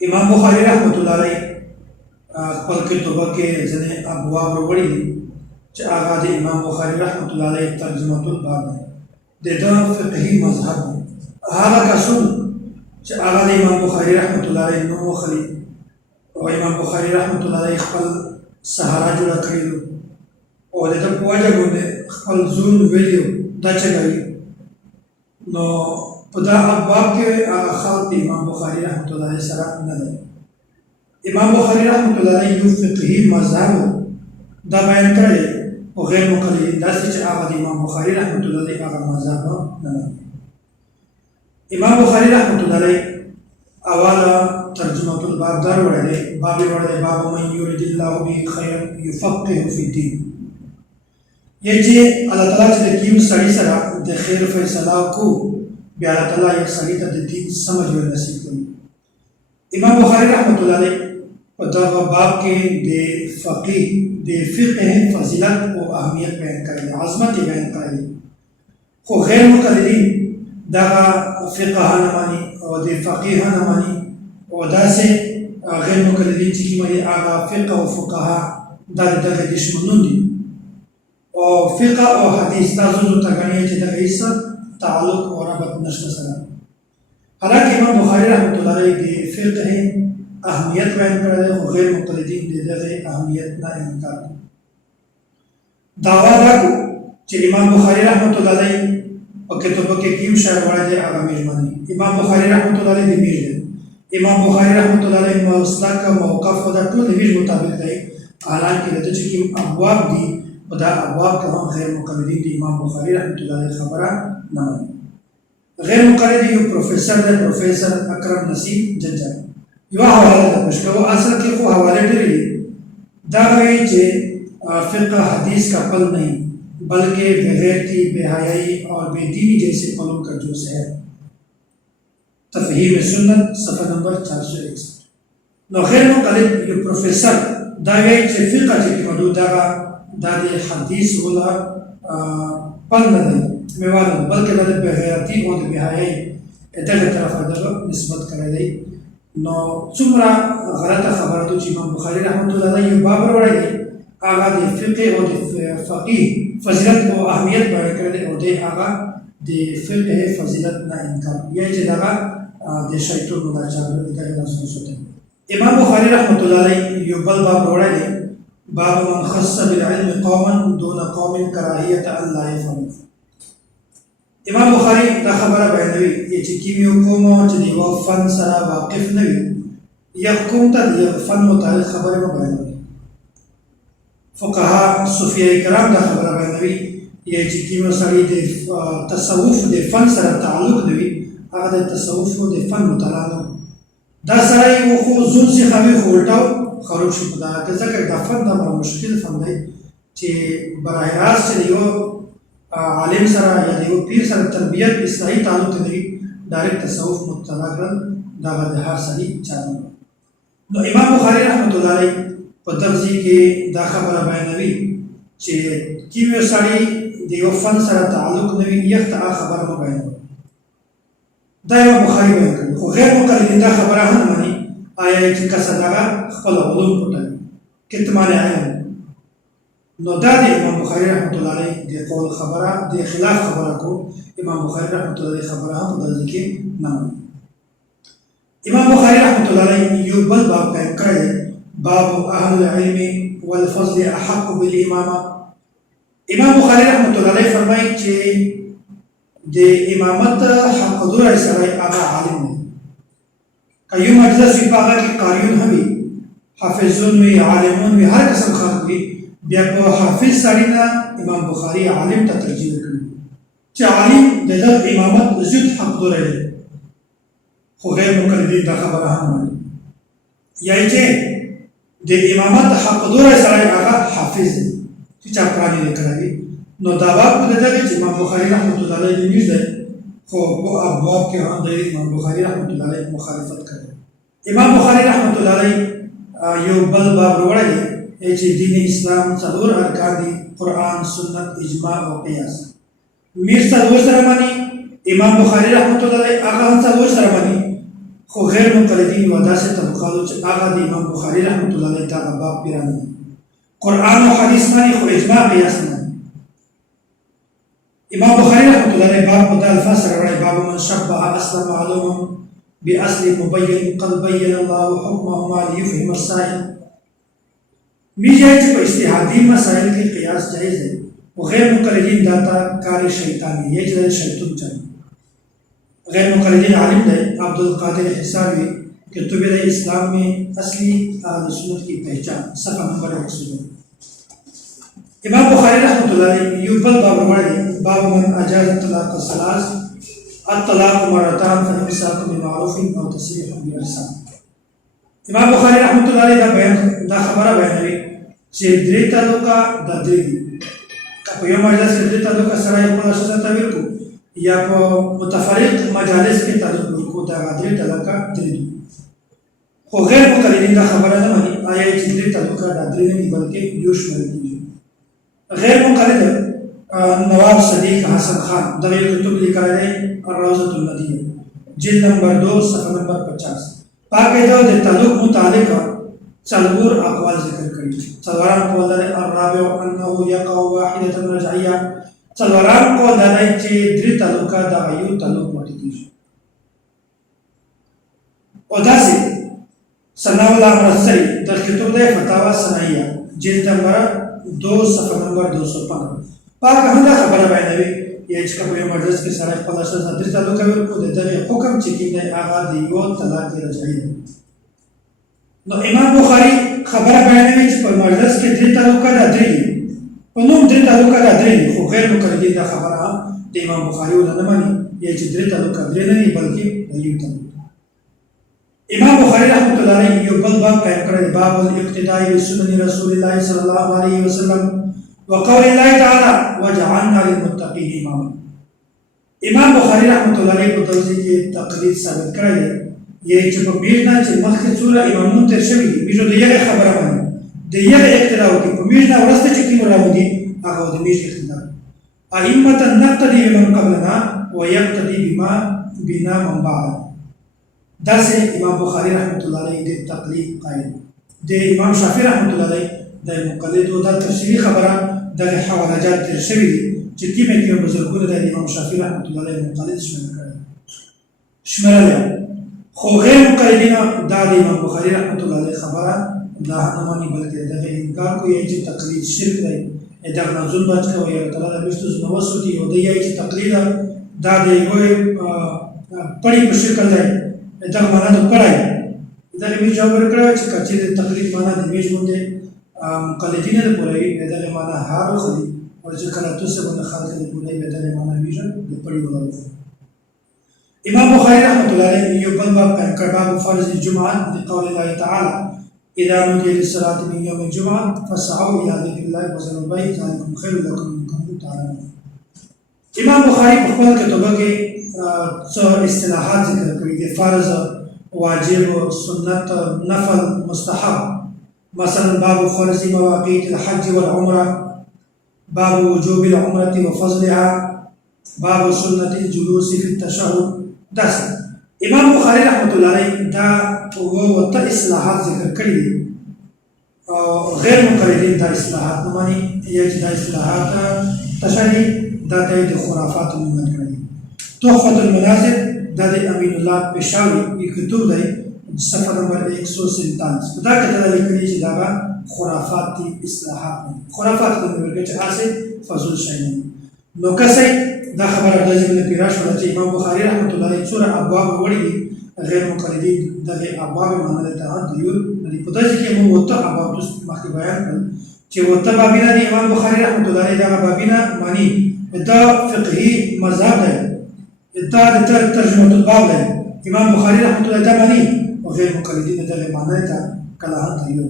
इमाम बुखारी रहमतुल्लाह अलैह खपल किताब के जने अबवाब वड़ी च आगा दे इमाम बुखारी रहमतुल्लाह अलैह तर्जुमतुल बाब दे द फिqही मजहब हागा कसुन च आगा दे इमाम बुखारी रहमतुल्लाह अलैह नो खली और इमाम बुखारी रहमतुल्लाह अलैह खपल सहारा जुड़ा करिलो और दे त पोजा गुंदे खपल जुन वेलियो द चगाई नो पदा अबवाब के खाल इमाम बुखारी रहमतुल्लाह अलैह सरा न इमाम बुखारी रहमतुल्लाह अलैह यू फिqही मजहब दा बयान करे और गैर मुक़ल्लिद दासी च आगा इमाम बुखारी रहमतुल्लाह अलैह आगा मजहब न इमाम बुखारी रहमतुल्लाह अलैह अवाला तर्जुमतुल बाब दार वड़े बाब मन युरिदिल्लाहु बिही खैरन युफ़क़्क़िहु फ़िद्दीन ये जे अल्लाह ताला च कीम सड़ी सरा द खैर फैसला को बे अल्लाह ताला ये सड़ी त दीन समझ व नसीब करी इमाम बुखारी रहमतुल्लाह अलैह पदा बाब के दे फ़क़ीह दे फ़िक़ह फ़ज़ीलत और अहमियत बयान करे अज़मत बयान करे खो गैर मुक़ल्लिदीन दागा फ़िक़ह न मानी और दे फ़क़ीह न मानी और दा से गैर मुक़ल्लिदीन की मरी आगा फ़िक़ह और फ़ुक़हा दा दे दुश्मनों दी और फ़िक़ह और हदीस ताज़ुल तगनी च द इस ताल्लुक़ और रबत नस्ल सला हालांकि इमाम बुखारी रहमतुल्लाह अलैह दे फ़िक़ह अहमियत बयान कर रहे हो गैर मुक़ल्लिदीन दे दे अहमियत ना इनकार दावा दाको च इमाम बुखारी रहमतुल्लाह अलैह और किताब के कीम शायर वाले दे आगा मेजबानी इमाम बुखारी रहमतुल्लाह अलैह दे मीर इमाम बुखारी रहमतुल्लाह अलैह मसलक का मौक़िफ़ वदा तो मीर मुताबिक है हालांकि लते च की अबवाब दी वदा अबवाब का हम गैर मुक़ल्लिदीन दी इमाम बुखारी रहमतुल्लाह अलैह खबरा ना गैर मुक़ल्लिदीन प्रोफेसर अकरम नसीब जज्जा यो हवाला दा पुष्का वो असल के को हवाले डरी दावे जे फ़िक़ह हदीस का पल नहीं बल्कि बेगैरती बेहयाई और बेदीनी जैसे पलों का जो है तफ़हीम सुन्नत सफ़ा नंबर 461 नो गैर मुक़ल्लिद यो प्रोफेसर दावे जे फ़िक़ह जे मदू दागा दादे हदीस वाला पल नहीं मेवाला बल्कि दादे बेगैरती और बेहयाई इधर तरफ अदब निस्बत करे गई नो चुमरा गलत खबर तो इमाम बुखारी रहमतुल्लाह अलैह बाबर वड़े आगा दे फ़िक़ह और दे फ़क़ीह फ़ज़ीलत और अहमियत बयान करे और दे आगा दे फ़िक़ह फ़ज़ीलत ना इनकार ये जगह दे शैतो मुनाचार इधर ना सोचते इमाम बुखारी रहमतुल्लाह अलैह यो बल बाब वड़े बाब मन खस्स बिल इल्म कौमन दून कौमिन कराहियत अल्लाह यफ़अल इमाम बुखारी दा खबर बयानवी ये चिकीमियो कोमो जदी वो फन सरा वाकिफ नवी यहकुम ता ये फन मुतालिक खबर में बयानवी फुक़हा सूफिया कराम दा खबर बयानवी ये चिकीमियो सड़ी दे तसव्वुफ दे फन सरा ताल्लुक नवी आगे तसव्वुफ दे फन मुताला दा सराई वो खो जुन से खबी खोलटाओ खरोश खुदा के जकर दा फन दा मुश्किल फन दे चे बराह रास्त चलियो आलिम सरा या देव पीर सरा तरबियत इस्लाही ताल्लुक नहीं डायरेक्ट तसव्वुफ मुतला कर दागा दहार सही चालू नो इमाम बुखारी रहमतुल्लाह अलैह पदरजी के दा खबर बयानवी चे कीवे साड़ी देव फन सरा ताल्लुक नहीं यह ता खबर में बयान दा इमाम बुखारी बयान कर को गैर मुक़ल्लिद दा खबर हन मानी आया जिनका सदागा खपल उलूम पता कितमाने आया नौदादी इमाम बुखारी रहमतुल्लाह अलैह दे कौल खबरा दे खिलाफ खबरा को इमाम बुखारी रहमतुल्लाह अलैह खबरा हम दर्ज के नाम इमाम बुखारी रहमतुल्लाह अलैह यो बल बाब का करे बाब अहल इल्म वल फज़ल अहक़ बिल इमामा इमाम बुखारी रहमतुल्लाह अलैह फरमाई जे दे इमामत हक दुर सराय आगा आलिम ने कयू मजलिस विपागा की कारियन हमी हाफिजुन में आलिमुन में हर किस्म खास भी बियाको हाफिज साड़ीना इमाम बुखारी आलिम ता तरजीह करी च आलिम ददर इमामत जिद हक दो रहे खो गैर मुक़ल्लिदीन दा खबर हम याई जे दे इमामत हक दो रहे सारे आगा हाफिज च चापरानी लेकर आई नो दावा को ददर इमाम बुखारी रहमतुल्लाह अलैह न्यूज़ है खो वो अबवाब के हम दे इमाम बुखारी रहमतुल्लाह अलैह मुखालिफत करे इमाम बुखारी रहमतुल्लाह अलैह यो बल बाब रोड़ा ऐसे दीन इस्लाम सदूर अरकानी कुरान सुन्नत इजमा और क़ियास मीर सदूर सरमानी इमाम बुखारी रहमतुल्लाह अलैह आगा सदूर सरमानी خو غیر مقلدین و داسې طبقاتو چې هغه د امام بخاري رحمت الله علیه دغه باب پیرانه قرآن او حدیث باندې خو اجماع قیاس نه امام بخاري رحمت الله علیه باب په الفاظ سره راوړی باب من شبه اصلا معلوم باصل مبين قد بين الله حكمهما ليفهم السائل میجای چې په اجتهادي مسائل کې قیاس جایز دی او غیر مقلدین داتا کار شیطانی یې چې شیطان چل غیر مقلدین عالم ہے عبد القادر حسابی کتب اسلام میں اصلی اہل سنت کی پہچان صفحہ نمبر 102 امام بخاری رحمۃ اللہ علیہ یوبل باب پڑھے باب من اجاز الطلاق الثلاث الطلاق مرتان فامساك بمعروف او تسريح باحسان امام بخاری رحمۃ اللہ علیہ دا خبره بیانوي چې درې تعلقه د درې په یو مجلس کې درې تعلقه سره یو خپل شته تعبیر کو یا په متفرق مجالس کې تعلق کو دا غادري تعلقه درې خو غیر مقلدین دا خبره نه مانی آیا چې درې تعلقه دا درې نه بلکې یو شمول دي غیر مقلد نواب صدیق حسن خان دغه کتب لیکلی دی الروضة المدیه جلد نمبر 2 صفحه نمبر 50 باقاعده د تعلق متعلق څلور اقوال ذکر کړي څلورم قول دی الرابع انه يقع واحده رجعيه څلورم قول دی چې درې تعلقه د یو تعلق وټی کیږي او داسې ثناء الله مرسلی د کتب دی فتاوا ثنائیه جلد نمبر 2 صفحه نمبر 215 پاک همدا خبره بیانوي یا چې کوم یو مجلس کې سره خپل سره درې تعلقه ورکو د دغه حکم چې کیږي هغه د یو طلاق رجعي نو امام بخاری خبره بیانوي چې په مجلس کې درې تعلقه د درې په نوم درې تعلقه د درې خو غیر مقلدین دا خبره د امام بخاری ولنه مانی یا چې درې تعلقه درې نه بلکې د یو تعلق امام بخاری رحمۃ اللہ علیہ یو بل باب قائم کړی باب الاقتداء بسنن رسول الله صلی الله علیه وسلم وقول الله تعالی وجعلنا للمتقین اماما امام بخاری رحمۃ اللہ علیہ په توضیح کې تقلید ثابت کړی یې چې په بیرنا چې مخکې څوره امامون تر شوي دي بیرو د یغه خبره باندې د یغه اقتداء وکړي په بیرنا ورسته چې کوم راوړي هغه د میش اقتداء ائمه نقتدي بمن قبلنا ويقتدي بنا من بعدنا داسې امام بخاری رحمۃ اللہ علیہ د تقلید قائل د امام شافعی رحمۃ اللہ علیہ د مقلد او د تفسیری خبره د حوالجات تر شوي دي چې کومه بزرګونه د امام شافعی رحمۃ اللہ علیہ مقلد شمرل خو غیر مقلدین دا د امام بخاری رحمۃ اللہ علیہ خبره دا نه مانی بلکې دغه انکار کوي چې تقلید شرک دی دا نزول بچ کوي یا تعالی مستوز نو وسوتی او دی چې تقلید دا دی وي پړی په شکل دی دا معنا د پړای دا می جواب ورکړ چې کچې د تقلید معنا د میش باندې مقلدین د پوری دا معنا هارو خلی او چې کله تاسو باندې خلک د پوری دا معنا میش د پړی ولر امام بخاری رحمۃ اللہ علیہ یو بل باب باب فرض الجمعہ لقول الله تعالی اذا نودي للصلاة من يوم الجمعة فاسعوا الى ذكر الله وذروا البيع ذلكم خير لكم ان كنتم تعلمون امام بخاری په خپل کتابو کې څو اصطلاحات ذکر کړي دي فرض واجب سنت نفل مستحب مثلا باب فرض مواقيت الحج والعمرة باب وجوب العمرة وفضلها باب سنة الجلوس في التشهد داس امام بخاری رحمۃ اللہ علیہ دا وته اصلاحات ذکر کړي دي او غیر مقلدین دا اصلاحات نه مانی یا چې دا اصلاحات تشریح دا د خرافات مونږ کړي تحفة المنازل دا د امین الله پېښاوي کتاب دی صفحه نمبر 147 دا کتاب لیکلي چې دا خرافات دي اصلاحات خرافات د ورګه اسه فضل شي نو کسي دا خبره د ځینې پیراش ولته امام بخاری رحمۃ اللہ علیہ سورہ ابواب وړي غیر مقلدین دغه ابواب منل ته دیو د پدې کې مو وته ابواب د مخکې بیان کړ چې وته بابینا د امام بخاری رحمۃ اللہ علیہ دا بابینا معنی دا فقهي مذهب دی دا د ترجمه الباب دی امام بخاری رحمۃ اللہ علیہ دا معنی او غیر مقلدین دغه معنی ته کله هته یو